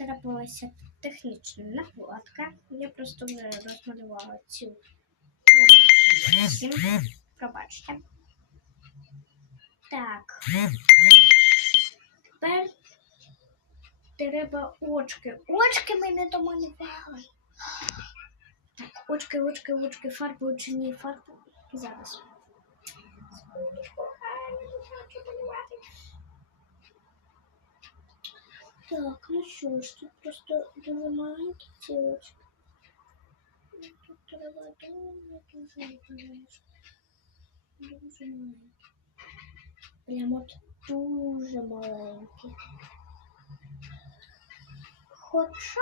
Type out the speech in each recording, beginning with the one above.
трапилася технічна накладка. Я просто вже розмалювала цю. Пробачте. Так. Тепер треба очки. Очки ми не домалювали. Так, очки, очки, очки, фарбою чи ні фарбу. Зараз. Секундочку, а, не хочу малювати. Так, ну що ж, тут просто дуже маленькі ці очки. Ну, Тут треба дуже, дуже обережно. Дуже маленькі. Прямо от дуже маленькі. Хоча,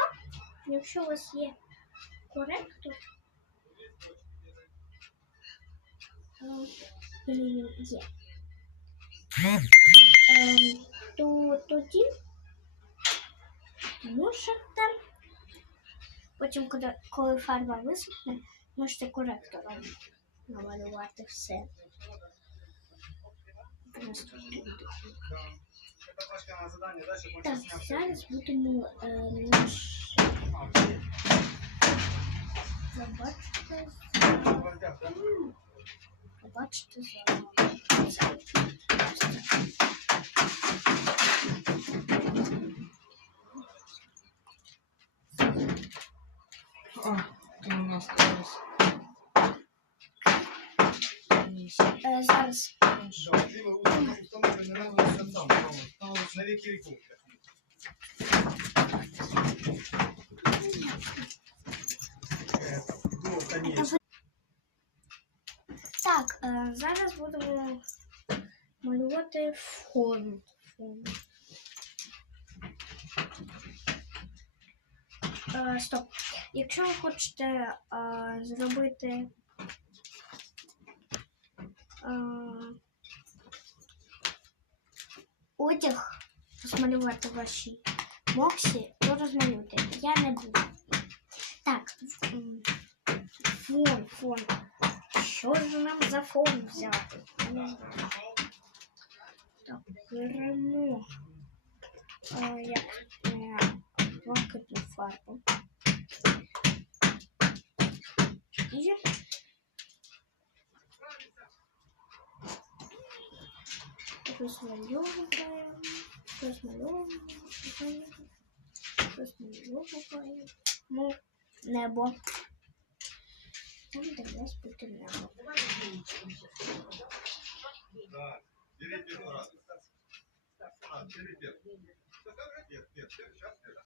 якщо у вас є коректор, е, блін, є, Ем, то тоді Можете, потім, коли, коли фарба висохне, можете коректором намалювати все. Просто так, зараз будемо е, наш побачити, побачити А, там у нас зараз. Е, зараз На веки веков. Это, ну, конечно. Так, е, зараз будемо малювати фон. фон. Е, стоп. Якщо ви хочете е, зробити е, одяг, розмалювати ваші моксі, то розмалюйте. Я не буду. Так, фон, фон. Що ж нам за фон взяти? Не знаю. Так, беремо як е, блакитну фарбу. Розмальовуємо, розмальовуємо, розмальовуємо небо. Там, де в нас буде небо. Так, раз. А, бери первый. Нет, нет, сейчас